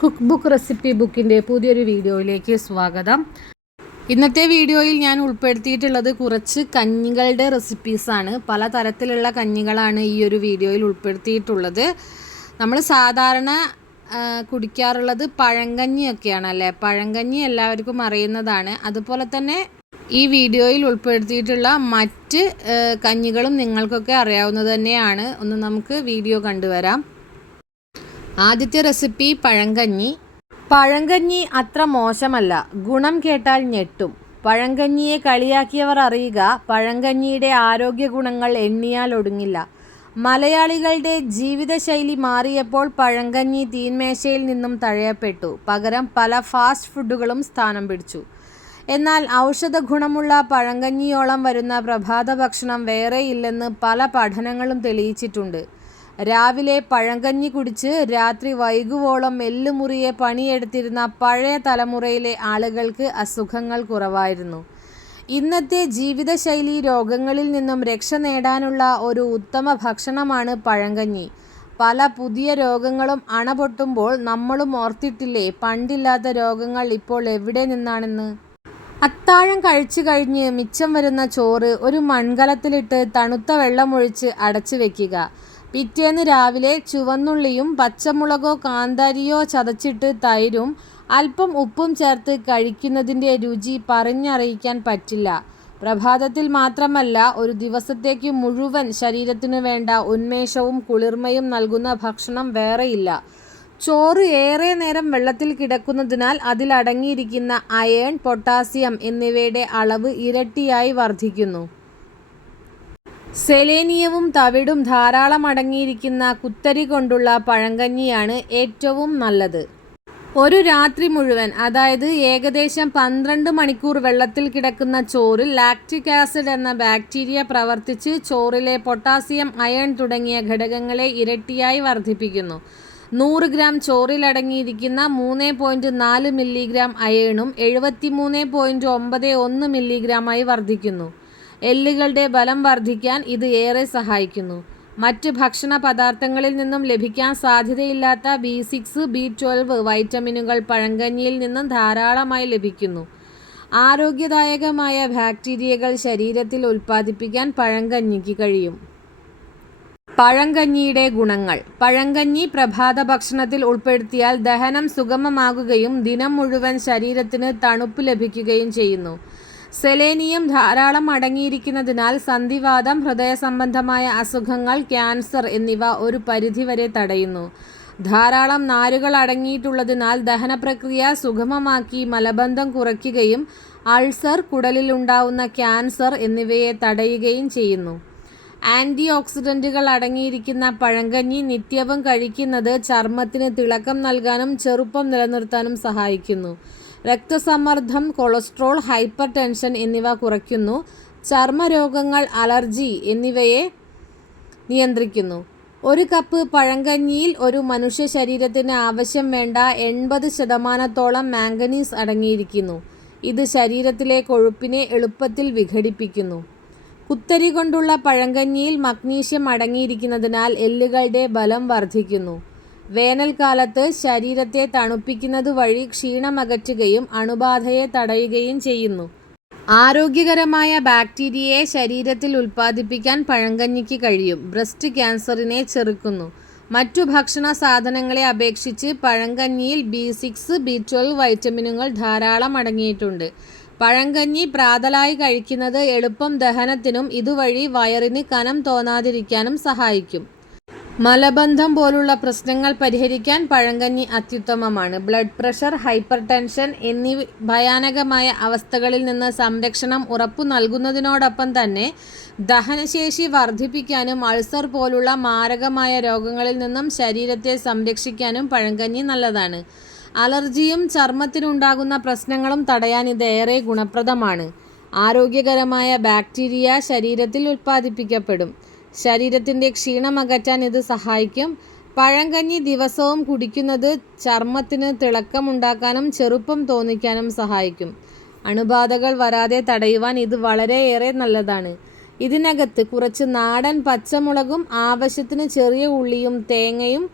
Cook book recipe ബുക്കിൻ്റെ പുതിയൊരു വീഡിയോയിലേക്ക് സ്വാഗതം. ഇന്നത്തെ വീഡിയോയിൽ ഞാൻ ഉൾപ്പെടുത്തിയിട്ടുള്ളത് കുറച്ച് കഞ്ഞികളുടെ റെസിപ്പീസാണ്. പല തരത്തിലുള്ള കഞ്ഞികളാണ് ഈ ഒരു വീഡിയോയിൽ ഉൾപ്പെടുത്തിയിട്ടുള്ളത്. നമ്മൾ സാധാരണ കുടിക്കാറുള്ളത് പഴങ്കഞ്ഞിയൊക്കെയാണ് അല്ലേ. പഴങ്കഞ്ഞി എല്ലാവർക്കും അറിയുന്നതാണ്. അതുപോലെ തന്നെ ഈ വീഡിയോയിൽ ഉൾപ്പെടുത്തിയിട്ടുള്ള മറ്റ് കഞ്ഞികളും നിങ്ങൾക്കൊക്കെ അറിയാവുന്നത് തന്നെയാണ്. ഒന്ന് നമുക്ക് വീഡിയോ കണ്ടുവരാം. ആദ്യത്തെ റെസിപ്പി പഴങ്കഞ്ഞി. പഴങ്കഞ്ഞി അത്ര മോശമല്ല, ഗുണം കേട്ടാൽ ഞെട്ടും. പഴങ്കഞ്ഞിയെ കളിയാക്കിയവർ അറിയുക, പഴങ്കഞ്ഞിയുടെ ആരോഗ്യ ഗുണങ്ങൾ എണ്ണിയാൽ ഒടുങ്ങില്ല. മലയാളികളുടെ ജീവിതശൈലി മാറിയപ്പോൾ പഴങ്കഞ്ഞി തീന്മേശയിൽ നിന്നും തഴയപ്പെട്ടു. പകരം പല ഫാസ്റ്റ് ഫുഡുകളും സ്ഥാനം പിടിച്ചു. എന്നാൽ ഔഷധ ഗുണമുള്ള പഴങ്കഞ്ഞിയോളം വരുന്ന പ്രഭാത ഭക്ഷണം വേറെയില്ലെന്ന് പല പഠനങ്ങളും തെളിയിച്ചിട്ടുണ്ട്. രാവിലെ പഴങ്കഞ്ഞി കുടിച്ച് രാത്രി വൈകുവോളം എല്ലുമുറിയെ പണിയെടുത്തിരുന്ന പഴയ തലമുറയിലെ ആളുകൾക്ക് അസുഖങ്ങൾ കുറവായിരുന്നു. ഇന്നത്തെ ജീവിതശൈലി രോഗങ്ങളിൽ നിന്നും രക്ഷ നേടാനുള്ള ഒരു ഉത്തമ ഭക്ഷണമാണ് പഴങ്കഞ്ഞി. പല പുതിയ രോഗങ്ങളും അണപൊട്ടുമ്പോൾ നമ്മളും ഓർത്തിട്ടില്ലേ, പണ്ടില്ലാത്ത രോഗങ്ങൾ ഇപ്പോൾ എവിടെ നിന്നാണെന്ന്. അത്താഴം കഴിച്ചു കഴിഞ്ഞ് മിച്ചം വരുന്ന ചോറ് ഒരു മൺകലത്തിലിട്ട് തണുത്ത വെള്ളമൊഴിച്ച് അടച്ചു വെക്കുക. പിറ്റേന്ന് രാവിലെ ചുവന്നുള്ളിയും പച്ചമുളകോ കാന്താരിയോ ചതച്ചിട്ട് തൈരും അല്പം ഉപ്പും ചേർത്ത് കഴിക്കുന്നതിൻ്റെ രുചി പറഞ്ഞറിയിക്കാൻ പറ്റില്ല. പ്രഭാതത്തിൽ മാത്രമല്ല, ഒരു ദിവസത്തേക്ക് മുഴുവൻ ശരീരത്തിനു വേണ്ട ഉന്മേഷവും കുളിർമയും നൽകുന്ന ഭക്ഷണം വേറെയില്ല. ചോറ് ഏറെ നേരം വെള്ളത്തിൽ കിടക്കുന്നതിനാൽ അതിലടങ്ങിയിരിക്കുന്ന അയേൺ, പൊട്ടാസ്യം എന്നിവയുടെ അളവ് ഇരട്ടിയായി വർദ്ധിക്കുന്നു. സെലേനിയവും തവിടും ധാരാളം അടങ്ങിയിരിക്കുന്ന കുത്തരി കൊണ്ടുള്ള പഴങ്കഞ്ഞിയാണ് ഏറ്റവും നല്ലത്. ഒരു രാത്രി മുഴുവൻ, അതായത് ഏകദേശം 12 മണിക്കൂർ വെള്ളത്തിൽ കിടക്കുന്ന ചോറിൽ ലാക്റ്റിക് ആസിഡ് എന്ന ബാക്ടീരിയ പ്രവർത്തിച്ച് ചോറിലെ പൊട്ടാസ്യം, അയൺ തുടങ്ങിയ ഘടകങ്ങളെ ഇരട്ടിയായി വർദ്ധിപ്പിക്കുന്നു. 100 ഗ്രാം ചോറിൽ അടങ്ങിയിരിക്കുന്ന 3.4 മില്ലിഗ്രാം അയേണും 73.91 മില്ലിഗ്രാമായി വർദ്ധിക്കുന്നു. എല്ലുകളുടെ ബലം വർദ്ധിക്കാൻ ഇത് ഏറെ സഹായിക്കുന്നു. മറ്റ് ഭക്ഷണ പദാർത്ഥങ്ങളിൽ നിന്നും ലഭിക്കാൻ സാധ്യതയില്ലാത്ത B6, B12 വൈറ്റമിനുകൾ പഴങ്കഞ്ഞിയിൽ നിന്നും ധാരാളമായി ലഭിക്കുന്നു. ആരോഗ്യദായകമായ ബാക്ടീരിയകൾ ശരീരത്തിൽ ഉൽപ്പാദിപ്പിക്കാൻ പഴങ്കഞ്ഞിക്ക് കഴിയും. പഴങ്കഞ്ഞിയുടെ ഗുണങ്ങൾ. പഴങ്കഞ്ഞി പ്രഭാത ഭക്ഷണത്തിൽ ഉൾപ്പെടുത്തിയാൽ ദഹനം സുഗമമാകുകയും ദിനം മുഴുവൻ ശരീരത്തിന് തണുപ്പ് ലഭിക്കുകയും ചെയ്യുന്നു. സെലേനിയം ധാരാളം അടങ്ങിയിരിക്കുന്നതിനാൽ സന്ധിവാതം, ഹൃദയ സംബന്ധമായ അസുഖങ്ങൾ, ക്യാൻസർ എന്നിവ ഒരു പരിധിവരെ തടയുന്നു. ധാരാളം നാരുകൾ അടങ്ങിയിട്ടുള്ളതിനാൽ ദഹനപ്രക്രിയ സുഗമമാക്കി മലബന്ധം കുറയ്ക്കുകയും അൾസർ, കുടലിലുണ്ടാവുന്ന ക്യാൻസർ എന്നിവയെ തടയുകയും ചെയ്യുന്നു. ആൻറ്റി ഓക്സിഡൻറ്റുകൾ അടങ്ങിയിരിക്കുന്ന പഴങ്കഞ്ഞി നിത്യവും കഴിക്കുന്നത് ചർമ്മത്തിന് തിളക്കം നൽകാനും ചെറുപ്പം നിലനിർത്താനും സഹായിക്കുന്നു. രക്തസമ്മർദ്ദം, കൊളസ്ട്രോൾ, ഹൈപ്പർ ടെൻഷൻ എന്നിവ കുറയ്ക്കുന്നു. ചർമ്മരോഗങ്ങൾ, അലർജി എന്നിവയെ നിയന്ത്രിക്കുന്നു. ഒരു കപ്പ് പഴങ്കഞ്ഞിയിൽ ഒരു മനുഷ്യ ശരീരത്തിന് ആവശ്യം വേണ്ട 80% മാംഗനീസ് അടങ്ങിയിരിക്കുന്നു. ഇത് ശരീരത്തിലെ കൊഴുപ്പിനെ എളുപ്പത്തിൽ വിഘടിപ്പിക്കുന്നു. കുത്തരി കൊണ്ടുള്ള പഴങ്കഞ്ഞിയിൽ മഗ്നീഷ്യം അടങ്ങിയിരിക്കുന്നതിനാൽ എല്ലുകളുടെ ബലം വർദ്ധിക്കുന്നു. വേനൽക്കാലത്ത് ശരീരത്തെ തണുപ്പിക്കുന്നത് വഴി ക്ഷീണമകറ്റുകയും അണുബാധയെ തടയുകയും ചെയ്യുന്നു. ആരോഗ്യകരമായ ബാക്ടീരിയയെ ശരീരത്തിൽ ഉൽപ്പാദിപ്പിക്കാൻ പഴങ്കഞ്ഞിക്ക് കഴിയും. ബ്രസ്റ്റ് ക്യാൻസറിനെ ചെറുക്കുന്നു. മറ്റു ഭക്ഷണ സാധനങ്ങളെ അപേക്ഷിച്ച് പഴങ്കഞ്ഞിയിൽ B6, B12 വൈറ്റമിനുകൾ ധാരാളം അടങ്ങിയിട്ടുണ്ട്. പഴങ്കഞ്ഞി പ്രാതലായി കഴിക്കുന്നത് എളുപ്പം ദഹനത്തിനും ഇതുവഴി വയറിന് കനം തോന്നാതിരിക്കാനും സഹായിക്കും. മലബന്ധം പോലുള്ള പ്രശ്നങ്ങൾ പരിഹരിക്കാൻ പഴങ്കഞ്ഞി അത്യുത്തമമാണ്. ബ്ലഡ് പ്രഷർ, ഹൈപ്പർ ടെൻഷൻ എന്നീ ഭയാനകമായ അവസ്ഥകളിൽ നിന്ന് സംരക്ഷണം ഉറപ്പു നൽകുന്നതിനോടൊപ്പം തന്നെ ദഹനശേഷി വർദ്ധിപ്പിക്കാനും അൾസർ പോലുള്ള മാരകമായ രോഗങ്ങളിൽ നിന്നും ശരീരത്തെ സംരക്ഷിക്കാനും പഴങ്കഞ്ഞി നല്ലതാണ്. അലർജിയും ചർമ്മത്തിനുണ്ടാകുന്ന പ്രശ്നങ്ങളും തടയാൻ ഇത് ഏറെ ഗുണപ്രദമാണ്. ആരോഗ്യകരമായ ബാക്ടീരിയ ശരീരത്തിൽ ഉൽപ്പാദിപ്പിക്കപ്പെടും. ശരീരത്തിൻ്റെ ക്ഷീണം അകറ്റാൻ ഇത് സഹായിക്കും. പഴങ്കഞ്ഞി ദിവസവും കുടിക്കുന്നത് ചർമ്മത്തിന് തിളക്കമുണ്ടാക്കാനും ചെറുപ്പം തോന്നിക്കാനും സഹായിക്കും. അണുബാധകൾ വരാതെ തടയുവാൻ ഇത് വളരെയേറെ നല്ലതാണ്. ഇതിനകത്ത് കുറച്ച് നാടൻ പച്ചമുളകും ആവശ്യത്തിന് ചെറിയ ഉള്ളിയും തേങ്ങയും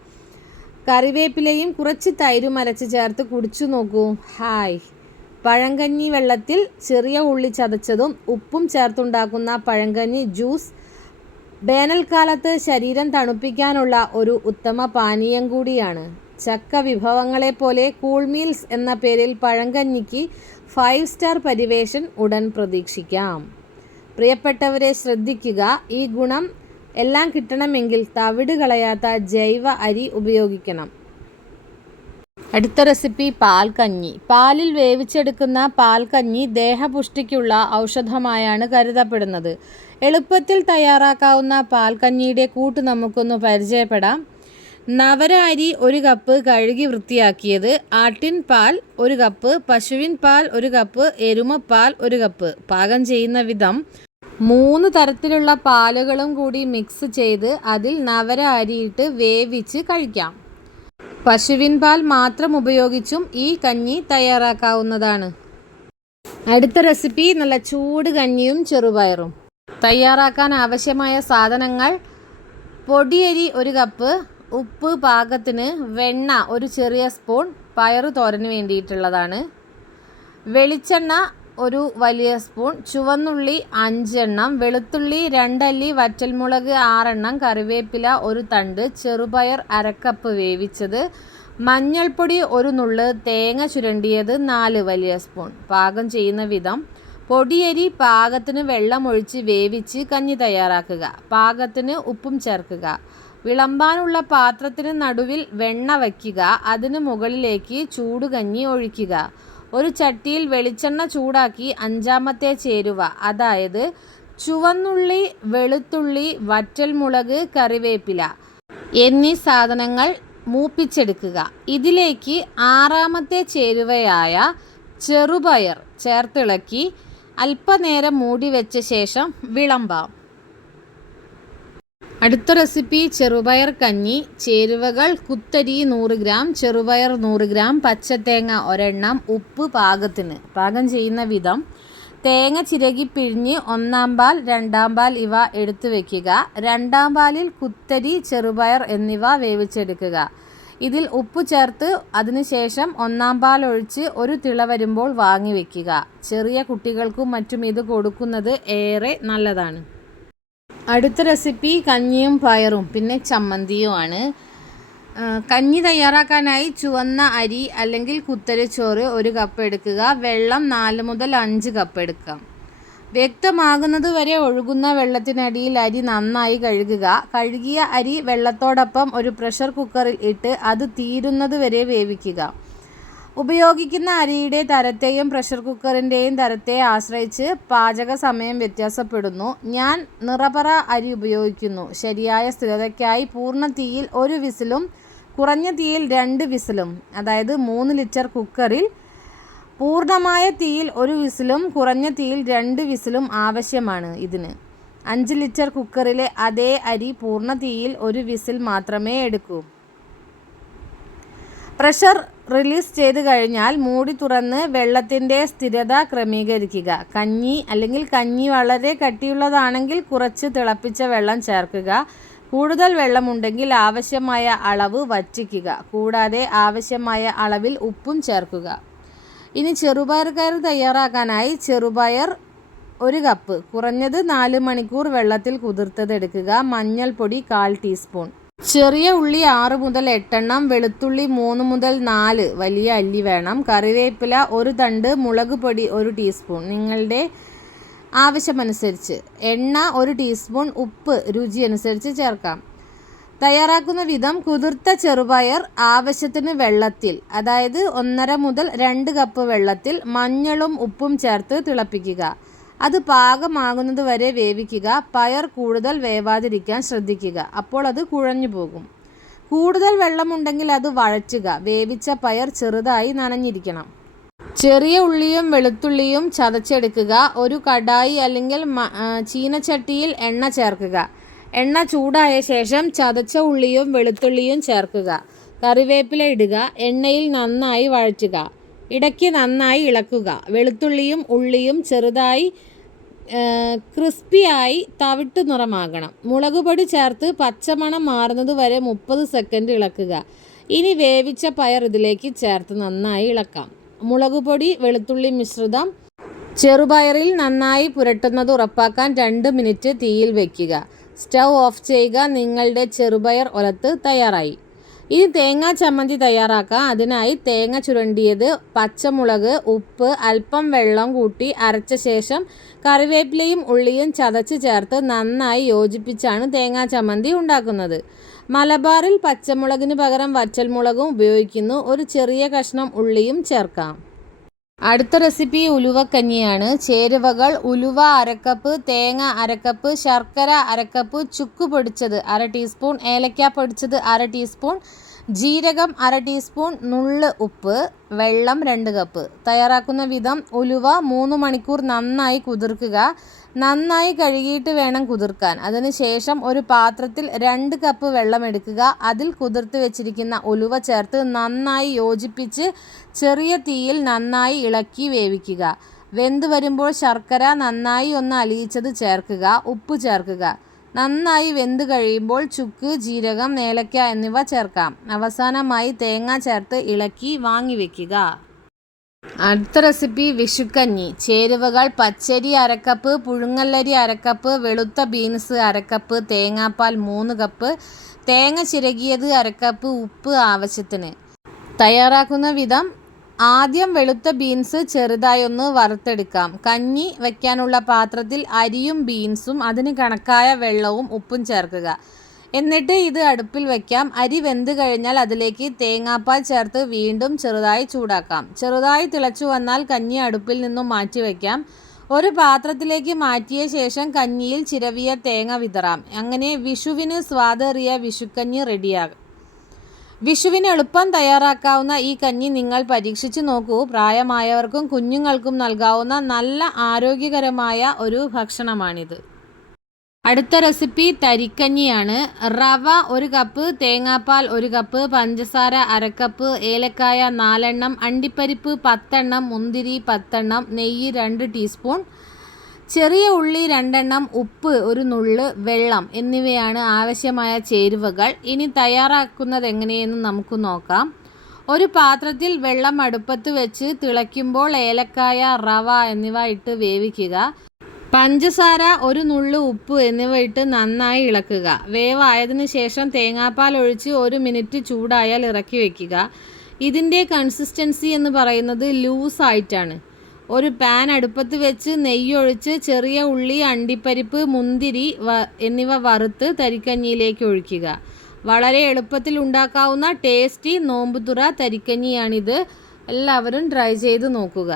കറിവേപ്പിലയും കുറച്ച് തൈരും അരച്ച് ചേർത്ത് കുടിച്ചു നോക്കൂ. ഹായ്. പഴങ്കഞ്ഞി വെള്ളത്തിൽ ചെറിയ ഉള്ളി ചതച്ചതും ഉപ്പും ചേർത്തുണ്ടാക്കുന്ന പഴങ്കഞ്ഞി ജ്യൂസ് വേനൽക്കാലത്ത് ശരീരം തണുപ്പിക്കാനുള്ള ഒരു ഉത്തമ പാനീയം കൂടിയാണ്. ചക്ക വിഭവങ്ങളെപ്പോലെ കൂൾ മീൽസ് എന്ന പേരിൽ പഴങ്കഞ്ഞിക്ക് 5 സ്റ്റാർ പരിവേഷൻ ഉടൻ പ്രതീക്ഷിക്കാം. പ്രിയപ്പെട്ടവരെ, ശ്രദ്ധിക്കുക, ഈ ഗുണം എല്ലാം കിട്ടണമെങ്കിൽ തവിട് കളയാത്ത ജൈവ അരി ഉപയോഗിക്കണം. അടുത്ത റെസിപ്പി പാൽക്കഞ്ഞി. പാലിൽ വേവിച്ചെടുക്കുന്ന പാൽക്കഞ്ഞി ദേഹപുഷ്ടിക്കുള്ള ഔഷധമായാണ് കരുതപ്പെടുന്നത്. എളുപ്പത്തിൽ തയ്യാറാക്കാവുന്ന പാൽക്കഞ്ഞിയുടെ കൂട്ട് നമുക്കൊന്ന് പരിചയപ്പെടാം. നവര അരി 1 കപ്പ് കഴുകി വൃത്തിയാക്കിയത്, ആട്ടിൻ പാൽ 1 കപ്പ്, പശുവിൻ പാൽ 1 കപ്പ്, എരുമപ്പാൽ 1 കപ്പ്. പാകം ചെയ്യുന്ന വിധം: 3 തരത്തിലുള്ള പാലുകളും കൂടി മിക്സ് ചെയ്ത് അതിൽ നവര അരിയിട്ട് വേവിച്ച് കഴിക്കാം. പശുവിൻ പാൽ മാത്രം ഉപയോഗിച്ചും ഈ കഞ്ഞി തയ്യാറാക്കാവുന്നതാണ്. അടുത്ത റെസിപ്പി നല്ല ചൂട് കഞ്ഞിയും ചെറുപയറും. തയ്യാറാക്കാൻ ആവശ്യമായ സാധനങ്ങൾ: പൊടിയരി 1 കപ്പ്, ഉപ്പ് പാകത്തിന്, വെണ്ണ 1 ചെറിയ സ്പൂൺ, പയറു തോരന് വേണ്ടിയിട്ടുള്ളതാണ്, വെളിച്ചെണ്ണ 1 വലിയ സ്പൂൺ, ചുവന്നുള്ളി 5 എണ്ണം, വെളുത്തുള്ളി 2 അല്ലി, വറ്റൽമുളക് 6 എണ്ണം, കറിവേപ്പില 1 തണ്ട്, ചെറുപയർ 1/2 കപ്പ് വേവിച്ചത്, മഞ്ഞൾപ്പൊടി 1 നുള്ള്, തേങ്ങ ചുരണ്ടിയത് 4 വലിയ സ്പൂൺ. പാകം ചെയ്യുന്ന വിധം: പൊടിയരി പാകത്തിന് വെള്ളമൊഴിച്ച് വേവിച്ച് കഞ്ഞി തയ്യാറാക്കുക. പാകത്തിന് ഉപ്പും ചേർക്കുക. വിളമ്പാനുള്ള പാത്രത്തിന് നടുവിൽ വെണ്ണ വയ്ക്കുക. അതിന് മുകളിലേക്ക് ചൂടുകഞ്ഞി ഒഴിക്കുക. ഒരു ചട്ടിയിൽ വെളിച്ചെണ്ണ ചൂടാക്കി 5-മത്തെ ചേരുവ, അതായത് ചുവന്നുള്ളി, വെളുത്തുള്ളി, വറ്റൽമുളക്, കറിവേപ്പില എന്നീ സാധനങ്ങൾ മൂപ്പിച്ചെടുക്കുക. ഇതിലേക്ക് 6-മത്തെ ചേരുവയായ ചെറുപയർ ചേർത്തിളക്കി അല്പനേരം മൂടി വെച്ച ശേഷം വിളമ്പാം. അടുത്ത റെസിപ്പി ചെറുപയർ കഞ്ഞി. ചേരുവകൾ: കുത്തരി 100 ഗ്രാം, ചെറുപയർ 100 ഗ്രാം, പച്ചത്തേങ്ങ 1 എണ്ണം, ഉപ്പ് പാകത്തിന്. പാകം ചെയ്യുന്ന വിധം: തേങ്ങ ചിരകി പിഴിഞ്ഞ് 1-ാം പാൽ, 2-ാം പാൽ ഇവ എടുത്തു വയ്ക്കുക. 2-ാം പാലിൽ കുത്തരി, ചെറുപയർ എന്നിവ വേവിച്ചെടുക്കുക. ഇതിൽ ഉപ്പ് ചേർത്ത് അതിനുശേഷം 1-ാം പാൽ ഒഴിച്ച് ഒരു തിള വരുമ്പോൾ വാങ്ങി വയ്ക്കുക. ചെറിയ കുട്ടികൾക്കും മറ്റും ഇത് കൊടുക്കുന്നത് ഏറെ നല്ലതാണ്. അടുത്ത റെസിപ്പി കഞ്ഞിയും പയറും പിന്നെ ചമ്മന്തിയുമാണ്. കഞ്ഞി തയ്യാറാക്കാനായി ചുവന്ന അരി അല്ലെങ്കിൽ കുത്തരിച്ചോറ് 1 കപ്പ് എടുക്കുക. വെള്ളം 4 മുതൽ 5 കപ്പ് എടുക്കാം. വ്യക്തമാകുന്നത് വരെ ഒഴുകുന്ന വെള്ളത്തിനടിയിൽ അരി നന്നായി കഴുകുക. കഴുകിയ അരി വെള്ളത്തോടൊപ്പം ഒരു പ്രഷർ കുക്കറിൽ ഇട്ട് അത് തീരുന്നത് വരെ വേവിക്കുക. ഉപയോഗിക്കുന്ന അരിയുടെ തരത്തെയും പ്രഷർ കുക്കറിൻ്റെയും തരത്തെ ആശ്രയിച്ച് പാചക സമയം വ്യത്യാസപ്പെടുന്നു. ഞാൻ നിറപറ അരി ഉപയോഗിക്കുന്നു. ശരിയായ സ്ഥിരതയ്ക്കായി പൂർണ്ണ തീയിൽ 1 വിസിലും കുറഞ്ഞ തീയിൽ 2 വിസിലും, അതായത് 3 ലിറ്റർ കുക്കറിൽ പൂർണ്ണമായ തീയിൽ 1 വിസിലും കുറഞ്ഞ തീയിൽ 2 വിസിലും ആവശ്യമാണ്. ഇതിന് 5 ലിറ്റർ കുക്കറിലെ അതേ അരി പൂർണ്ണ തീയിൽ 1 വിസിൽ മാത്രമേ എടുക്കൂ. പ്രഷർ റിലീസ് ചെയ്ത് കഴിഞ്ഞാൽ മൂടി തുറന്ന് വെള്ളത്തിൻ്റെ സ്ഥിരത ക്രമീകരിക്കുക. കഞ്ഞി അല്ലെങ്കിൽ കഞ്ഞി വളരെ കട്ടിയുള്ളതാണെങ്കിൽ കുറച്ച് തിളപ്പിച്ച വെള്ളം ചേർക്കുക. കൂടുതൽ വെള്ളമുണ്ടെങ്കിൽ ആവശ്യമായ അളവ് വറ്റിക്കുക. കൂടാതെ ആവശ്യമായ അളവിൽ ഉപ്പും ചേർക്കുക. ഇനി ചെറുപയർ കറി തയ്യാറാക്കാനായി ചെറുപയർ 1 കപ്പ്, കുറഞ്ഞത് 4 മണിക്കൂർ വെള്ളത്തിൽ കുതിർത്തതെടുക്കുക. മഞ്ഞൾപ്പൊടി 1/4 ടീസ്പൂൺ, ചെറിയ ഉള്ളി 6 മുതൽ 8 എണ്ണം, വെളുത്തുള്ളി 3 മുതൽ 4 വലിയ അല്ലി വേണം, കറിവേപ്പില 1 തണ്ട്, മുളക് പൊടി 1 ടീസ്പൂൺ നിങ്ങളുടെ ആവശ്യമനുസരിച്ച്, എണ്ണ 1 ടീസ്പൂൺ, ഉപ്പ് രുചി അനുസരിച്ച് ചേർക്കാം. തയ്യാറാക്കുന്ന വിധം: കുതിർത്ത ചെറുപയർ ആവശ്യത്തിന് വെള്ളത്തിൽ, അതായത് 1.5 മുതൽ 2 കപ്പ് വെള്ളത്തിൽ മഞ്ഞളും ഉപ്പും ചേർത്ത് തിളപ്പിക്കുക. അത് പാകമാകുന്നത് വരെ വേവിക്കുക. പയർ കൂടുതൽ വേവാതിരിക്കാൻ ശ്രദ്ധിക്കുക, അപ്പോൾ അത് കുഴഞ്ഞു പോകും. കൂടുതൽ വെള്ളമുണ്ടെങ്കിൽ അത് വഴറ്റുക. വേവിച്ച പയർ ചെറുതായി നനഞ്ഞിരിക്കണം. ചെറിയ ഉള്ളിയും വെളുത്തുള്ളിയും ചതച്ചെടുക്കുക. ഒരു കടായി അല്ലെങ്കിൽ ചീനച്ചട്ടിയിൽ എണ്ണ ചേർക്കുക. എണ്ണ ചൂടായ ശേഷം ചതച്ച ഉള്ളിയും വെളുത്തുള്ളിയും ചേർക്കുക. കറിവേപ്പില ഇടുക. എണ്ണയിൽ നന്നായി വഴറ്റുക. ഇടയ്ക്ക് നന്നായി ഇളക്കുക. വെളുത്തുള്ളിയും ഉള്ളിയും ചെറുതായി ക്രിസ്പിയായി തവിട്ട് നിറമാകണം. മുളക് പൊടി ചേർത്ത് പച്ചമണം മാറുന്നത് വരെ 30 സെക്കൻഡ് ഇളക്കുക. ഇനി വേവിച്ച പയർ ഇതിലേക്ക് ചേർത്ത് നന്നായി ഇളക്കാം. മുളകുപൊടി, വെളുത്തുള്ളി മിശ്രിതം ചെറുപയറിൽ നന്നായി പുരട്ടുന്നത് ഉറപ്പാക്കാൻ 2 മിനിറ്റ് തീയിൽ വയ്ക്കുക. സ്റ്റൗ ഓഫ് ചെയ്യുക. നിങ്ങളുടെ ചെറുപയർ ഒലത്ത് തയ്യാറായി. ഇനി തേങ്ങാ ചമ്മന്തി തയ്യാറാക്കാം. അതിനായി തേങ്ങ ചുരണ്ടിയത്, പച്ചമുളക്, ഉപ്പ്, അല്പം വെള്ളം കൂട്ടി അരച്ച ശേഷം കറിവേപ്പിലയും ഉള്ളിയും ചതച്ച് ചേർത്ത് നന്നായി യോജിപ്പിച്ചാണ് തേങ്ങാ ചമ്മന്തി ഉണ്ടാക്കുന്നത്. മലബാറിൽ പച്ചമുളകിന് പകരം വറ്റൽമുളകും ഉപയോഗിക്കുന്നു. ഒരു ചെറിയ കഷ്ണം ഉള്ളിയും ചേർക്കാം. അടുത്ത റെസിപ്പി ഉലുവക്കഞ്ഞിയാണ്. ചേരുവകൾ: ഉലുവ അരക്കപ്പ്, തേങ്ങ അരക്കപ്പ്, ശർക്കര അരക്കപ്പ്, ചുക്ക് പൊടിച്ചത് 1/2 ടീസ്പൂൺ, ഏലക്ക പൊടിച്ചത് 1/2 ടീസ്പൂൺ, ജീരകം 1/2 ടീസ്പൂൺ, നുള്ള് ഉപ്പ്, വെള്ളം 2 കപ്പ്. തയ്യാറാക്കുന്ന വിധം: ഉലുവ 3 മണിക്കൂർ നന്നായി കുതിർക്കുക. നന്നായി കഴുകിയിട്ട് വേണം കുതിർക്കാൻ. അതിനുശേഷം ഒരു പാത്രത്തിൽ 2 കപ്പ് വെള്ളം എടുക്കുക. അതിൽ കുതിർത്ത് വെച്ചിരിക്കുന്ന ഉലുവ ചേർത്ത് നന്നായി യോജിപ്പിച്ച് ചെറിയ തീയിൽ നന്നായി ഇളക്കി വേവിക്കുക. വെന്ത് വരുമ്പോൾ ശർക്കര നന്നായി ഒന്ന് അലിയിച്ചത് ചേർക്കുക. ഉപ്പ് ചേർക്കുക. നന്നായി വെന്ത് കഴിയുമ്പോൾ ചുക്ക്, ജീരകം, ഏലക്ക എന്നിവ ചേർക്കാം. അവസാനമായി തേങ്ങ ചേർത്ത് ഇളക്കി വാങ്ങി വയ്ക്കുക. അടുത്ത റെസിപ്പി വിഷുക്കഞ്ഞി. ചേരുവകൾ: പച്ചരി അരക്കപ്പ്, പുഴുങ്ങല്ലരി അരക്കപ്പ്, വെളുത്ത ബീൻസ് അരക്കപ്പ്, തേങ്ങാപ്പാൽ 3 കപ്പ്, തേങ്ങ ചിരകിയത് അരക്കപ്പ്, ഉപ്പ് ആവശ്യത്തിന്. തയ്യാറാക്കുന്ന വിധം: ആദ്യം വെളുത്ത ബീൻസ് ചെറുതായൊന്ന് വറുത്തെടുക്കാം. കഞ്ഞി വയ്ക്കാനുള്ള പാത്രത്തിൽ അരിയും ബീൻസും അതിന് കണക്കായ വെള്ളവും ഉപ്പും ചേർക്കുക. എന്നിട്ട് ഇത് അടുപ്പിൽ വയ്ക്കാം. അരി വെന്ത് കഴിഞ്ഞാൽ അതിലേക്ക് തേങ്ങാപ്പാൽ ചേർത്ത് വീണ്ടും ചെറുതായി ചൂടാക്കാം. ചെറുതായി തിളച്ചു വന്നാൽ കഞ്ഞി അടുപ്പിൽ നിന്നും മാറ്റി വയ്ക്കാം. ഒരു പാത്രത്തിലേക്ക് മാറ്റിയ ശേഷം കഞ്ഞിയിൽ ചിരവിയ തേങ്ങ വിതറാം. അങ്ങനെ വിഷുവിന് സ്വാദേറിയ വിഷുക്കഞ്ഞി റെഡിയാകും. വിഷുവിന് എളുപ്പം തയ്യാറാക്കാവുന്ന ഈ കഞ്ഞി നിങ്ങൾ പരീക്ഷിച്ചു നോക്കൂ. പ്രായമായവർക്കും കുഞ്ഞുങ്ങൾക്കും നൽകാവുന്ന നല്ല ആരോഗ്യകരമായ ഒരു ഭക്ഷണമാണിത്. അടുത്ത റെസിപ്പി തരിക്കഞ്ഞിയാണ്. റവ 1 കപ്പ്, തേങ്ങാപ്പാൽ 1 കപ്പ്, പഞ്ചസാര അരക്കപ്പ്, ഏലക്കായ 4 എണ്ണം, അണ്ടിപ്പരിപ്പ് 10 എണ്ണം, മുന്തിരി 10 എണ്ണം, നെയ്യ് 2 ടീസ്പൂൺ, ചെറിയ ഉള്ളി 2 എണ്ണം, ഉപ്പ് 1 നുള്ള്, വെള്ളം എന്നിവയാണ് ആവശ്യമായ ചേരുവകൾ. ഇനി തയ്യാറാക്കുന്നത് എങ്ങനെയെന്ന് നമുക്ക് നോക്കാം. ഒരു പാത്രത്തിൽ വെള്ളം അടുപ്പത്ത് വെച്ച് തിളയ്ക്കുമ്പോൾ ഏലക്കായ, റവ എന്നിവ ഇട്ട് വേവിക്കുക. പഞ്ചസാര, 1 നുള്ള് ഉപ്പ് എന്നിവ ഇട്ട് നന്നായി ഇളക്കുക. വേവായതിനു ശേഷം തേങ്ങാപ്പാൽ ഒഴിച്ച് 1 മിനിറ്റ് ചൂടായാൽ ഇറക്കി വയ്ക്കുക. ഇതിൻ്റെ കൺസിസ്റ്റൻസി എന്ന് പറയുന്നത് ലൂസായിട്ടാണ്. ഒരു പാൻ അടുപ്പത്ത് വെച്ച് നെയ്യൊഴിച്ച് ചെറിയ ഉള്ളി, അണ്ടിപ്പരിപ്പ്, മുന്തിരി എന്നിവ വറുത്ത് തരിക്കഞ്ഞിയിലേക്ക് ഒഴിക്കുക. വളരെ എളുപ്പത്തിൽ ഉണ്ടാക്കാവുന്ന ടേസ്റ്റി നോമ്പുതുറ തരിക്കഞ്ഞിയാണിത്. എല്ലാവരും ട്രൈ ചെയ്ത് നോക്കുക.